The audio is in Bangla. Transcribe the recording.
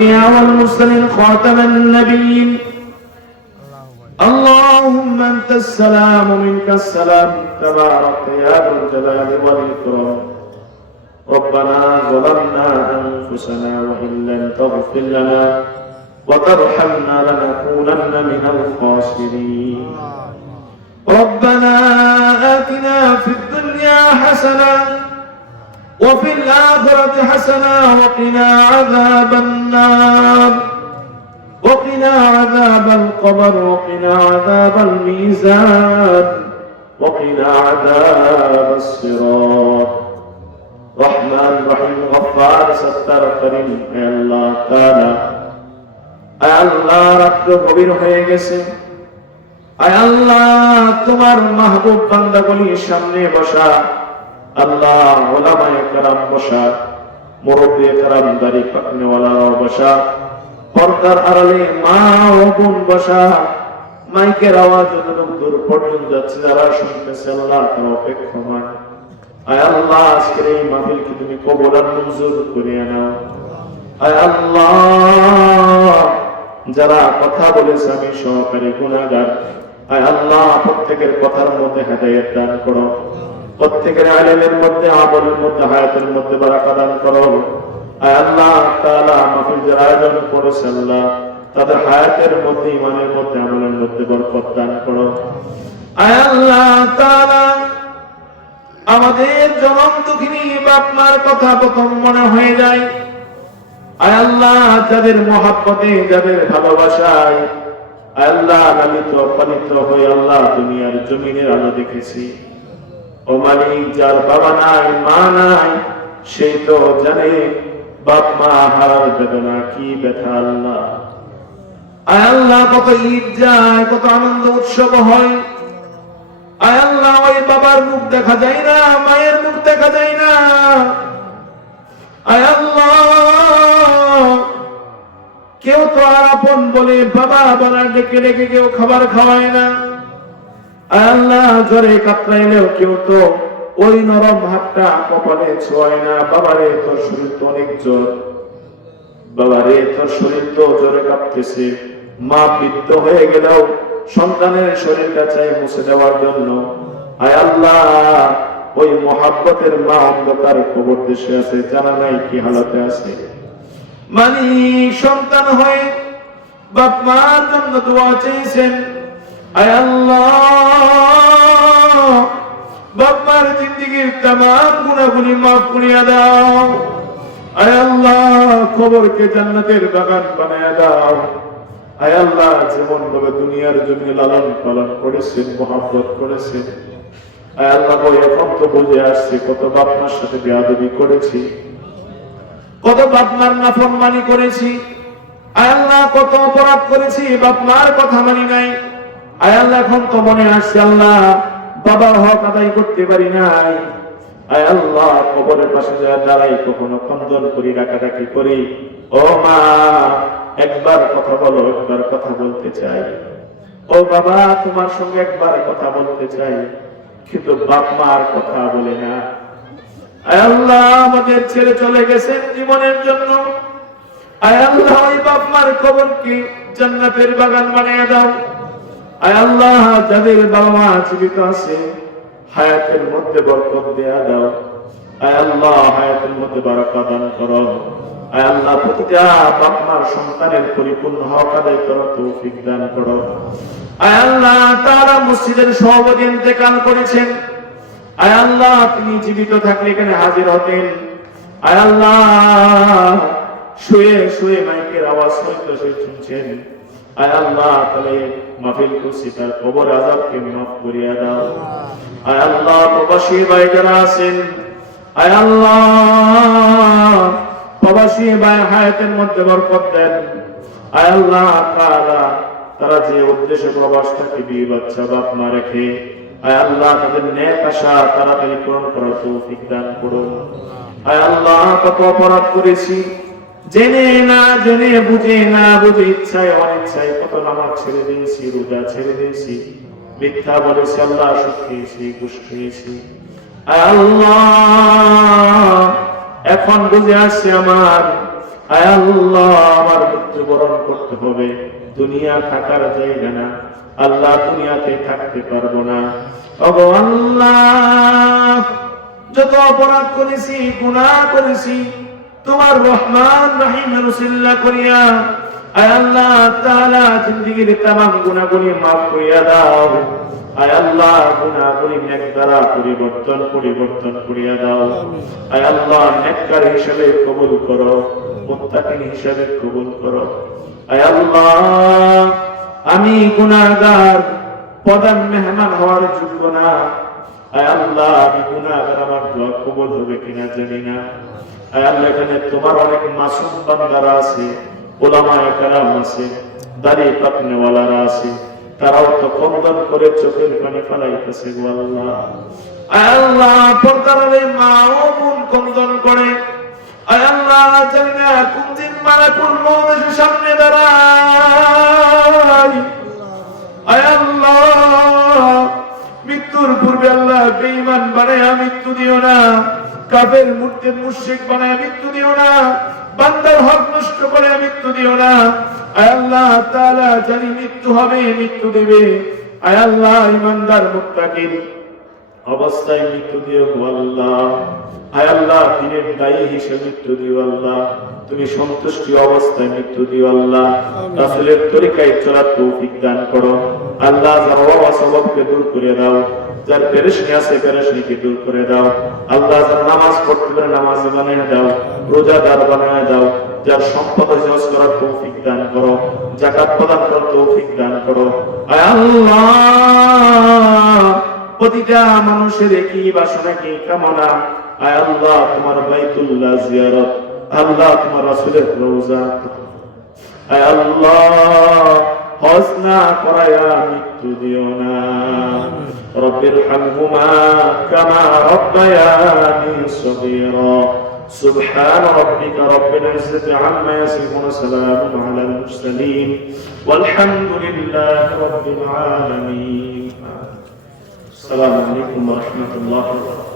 والمرسلين خاتم النبيين اللهم أنت السلام ومنك السلام تبارك يا ذا الجلال والإكرام ربنا ظلمنا أنفسنا وإن لم تغفر لنا وترحمنا لنكونن من الخاسرين ربنا آتنا في الدنيا حسنة وفي الآخرة حسنة وقنا عذاب النار وقنا عذاب القبر وقنا عذاب الميزان وقنا عذاب الصراط رحمن رحيم غفار ستار كريم اے اللہ تعالی اے اللہ رب গভীর হয়ে গেছে اے আল্লাহ তোমার মাহবুব বান্দাগুলির সামনে বসা আল্লাহ উলামায়ে কেরাম বসা মুরব্বি কেরাম দাড়ি পাকনেওয়ালা বসা পর্দার আড়ালে মা ও বোন বসা মাইকের আওয়াজ যতটুকু দূর পর্যন্ত যাচ্ছে যারা শুনতেছে আল্লাহ তার অপেক্ষমান আয় আল্লাহ আজকের এই মাহফিলকে তুমি কবুল আর মঞ্জুর করে নাও আয় আল্লাহ যারা কথা বলেছে আমি সহকারী গুনাহগার আয় আল্লাহ প্রত্যেকের কথার মধ্যে হেদায়েত দান করো প্রত্যেকের ইলমের মধ্যে আমলের মধ্যে হায়াতের মধ্যে বারাকা দান করো আয় আল্লাহ তাআলা মাহফিল যারা আয়োজন করেছে আল্লাহ তাদের হায়াতের মধ্যে ঈমানের মধ্যে আমলের মধ্যে বরকত দান করো আয় আল্লাহ তাআলা আমাদের জনম দুঃখিনী বাপ মার কথা প্রথম মনে হয়ে যায় আয় আল্লাহ যাদের মহব্বতে যাদের ভালোবাসায় আয় আল্লাহ লালিত পালিত হয়ে আল্লাহ দুনিয়ার জমিনের আলো দেখেছি ও মালিক যার বাবা নাই মা নাই সেই তো জানে বাপ মা হারার বেদনা কি ব্যথা আল্লাহ আয় আল্লাহ কত ঈদ যায় কত আনন্দ উৎসব হয় আয় আল্লাহ ওই বাবার মুখ দেখা যায় না মায়ের মুখ দেখা যায় না আয় আল্লাহ কেউ তো আর আপন বলে বাবা বাবা ডেকে ডেকে কেউ খাবার খাওয়ায় না আয় আল্লাহ জ্বরে কাতরাইলেও কেউ তো ওই নরম হাতটা কপালে ছোঁয় না বাবারে তোর শরীর তো অনেক জ্বর বাবারে তোর শরীর তো জ্বরে কাঁপতেছে মা বৃদ্ধ হয়ে গেলেও সন্তানের শরীরটা চাই মুছে দেওয়ার জন্য আয় আল্লাহ ওই মহাব্বতের মা অন্ধকার খবর দেশে আছে জানা নাই কি হালতে আছে মালিক সন্তান হয়ে বাপ মার জন্য দোয়া চেয়েছেন আয় আল্লাহ বাপ মার জিন্দেগীর तमाम গুনাহগুলি মাফ করিয়া দাও আয় আল্লাহ কবরকে জান্নাতের বাগান বানায়া দাও আয় আল্লাহ যেমন ভাবে দুনিয়ার জমিনে লালন পালন করেছেন মহব্বত করেছেন আয় আল্লাহ এখন তো বুঝে আসছে কত বাপমার সাথে বেয়াদবি করেছি কত বাপমার নাফরমানি করেছি আয় আল্লাহ কত অপরাধ করেছি বাপমার কথা মানি নাই আয় আল্লাহ এখন তো মনে আসছে আল্লাহ বাবার হক আদায় করতে পারি নাই আয় আল্লাহ কবরের পাশে দাঁড়াই কখনো খন্দন করি ডাকাডাকি করি ও মা একবার কথা বলো একবার কথা বলতে চাই ও বাবা তোমার সঙ্গে একবার কথা বলতে চাই কিন্তু বাপ মার কথা বলে না আয় আল্লাহ আমাদের ছেড়ে চলে গেছেন জীবনের জন্য আয় আল্লাহ ওই বাপ মার কবরকে জান্নাতের বাগান বানিয়ে দাও আয় আল্লাহ যাদের বাবা মা জীবিত আছে হায়াতের মধ্যে বরকত দেয়া দাও আয় আল্লাহ হায়াতের মধ্যে বারাকা দান করো আয় আল্লাহ প্রতিটা বাপ মার সন্তানের পরিপূর্ণ হক আদায় করার তৌফিক দান করো আয় আল্লাহ তারা মসজিদের সভাপতি ইন্তেকাল করেছেন আয় আল্লাহ তিনি জীবিত থাকলে এখানে হাজির হতেন আয় আল্লাহ শুয়ে শুয়ে মাইকের আওয়াজ হয়তো শুনছেন আয় আল্লাহ তাহলে মাহফিল করছি তার কবর আযাবকে মাফ করিয়া দাও আয় আল্লাহ প্রবাসী ভাই যারা আছেন আয় আল্লাহ প্রবাসী ভাই হায়াতের মধ্যে বরকত দেন আয় আল্লাহ তারা যে উদ্দেশ্যে প্রবাস থাকে বিয়ে বাচ্চা বাপ মা রেখে আয় আল্লাহ তাদের নেক আশা তাড়াতাড়ি পূরণ করার তৌফিক দান করুন আয় আল্লাহ কত অপরাধ করেছি জেনে না জেনে বুঝে না বুঝে ইচ্ছায় অনিচ্ছায় কত নামাজ ছেড়ে দিয়েছি রোজা ছেড়ে দিয়েছি মিথ্যা বলেছি আল্লাহ সুদ খেয়েছি ঘুষ খেয়েছি আয় আল্লাহ এখন বুঝে আসছে আমার আয় আল্লাহ আমার মৃত্যুবরণ করতে হবে। দুনিয়া থাকার জায়গা না, আল্লাহ দুনিয়াতে থাকতে পারবো না। ওগো আল্লাহ, যত অপরাধ করেছি, গুনাহ করেছি, তোমার রহমান রহিমের উসিলা করিয়া আয় আল্লাহ তাআলা জিন্দেগীর तमाम গুনাহগুলি maaf করিয়া দাও। আয় আল্লাহ গুনাহগুলি নেক দ্বারা পরিবর্তন করিয়া দাও। আয় আল্লাহ নেককার হিসেবে কবুল করো, মুত্তাকিন হিসেবে কবুল করো। আয় আল্লাহ, আমি গুনাহগার, প্রধান মেহমান হওয়ার যোগ্য না। আয় আল্লাহ, আমি গুনাহগার, আমার দোয়া কবুল হবে কিনা জানি না। আয় আল্লাহ, এখানে তোমার অনেক মাসুম বান্দারা আছে, উলামায়ে কেরাম আছে, দাড়ি পাকনেওয়ালারা আছে, তারাও তো কন্দন করে চোখের পানি ফেলাইতেছে গো আল্লাহ। আয় আল্লাহ, পর্দার মা ও বোন কন্দন করে। আয় আল্লাহ, জানি না কোন দিন মালাকুল মউত এসে সামনে দাঁড়ায়। আয় আল্লাহ, মৃত্যুর পূর্বে আল্লাহ বেঈমান বানায়া মৃত্যু দিও না, কাফের মুরতাদ মুশরিক বানায়া মৃত্যু দিও না, বান্দার হক নষ্ট করে মৃত্যু দিও না। আয় আল্লাহ তাআলা, জানি মৃত্যু হবে, মৃত্যু দিবে। আয় আল্লাহ, ঈমানদার মুত্তাকিন অবস্থায় মৃত্যু দিও আল্লাহ। আয় আল্লাহ, দিনের দায়ী হিসেবে মৃত্যু দিও আল্লাহ। তুমি সন্তুষ্টি অবস্থায় মৃত্যু দিও আল্লাহ। রাসূলের তরিকায় চলার তৌফিক দান করো আল্লাহ। যার অসববকে দূর করে দাও, যার পেরেশানি আছে পেরেশানিকে দূর করে দাও আল্লাহ। যার নামাজ পড়তে পারে নামাজ বানিয়ে দাও, রোজাদার বানিয়ে দাও। যার সম্পদ জজ করার তৌফিক দান করো, যাকাত প্রদান করার তৌফিক দান করো। আয় আল্লাহ, প্রতিটা মানুষের একই বাসনা, কি কামনা। আয় আল্লাহ, তোমার বাইতুল্লাহ জিয়ারত, আল্লাহ তোমার রাসূলের রওজা। আয় আল্লাহ, হজ না করায়া মৃত্যু দিও না। রব্বির হামহুমা কামা রব্বায়ানি সগীরা। سبحان ربك رب العزة عما يصفون، وسلام على المرسلين، والحمد لله رب العالمين. السلام عليكم ورحمة الله وبركاته.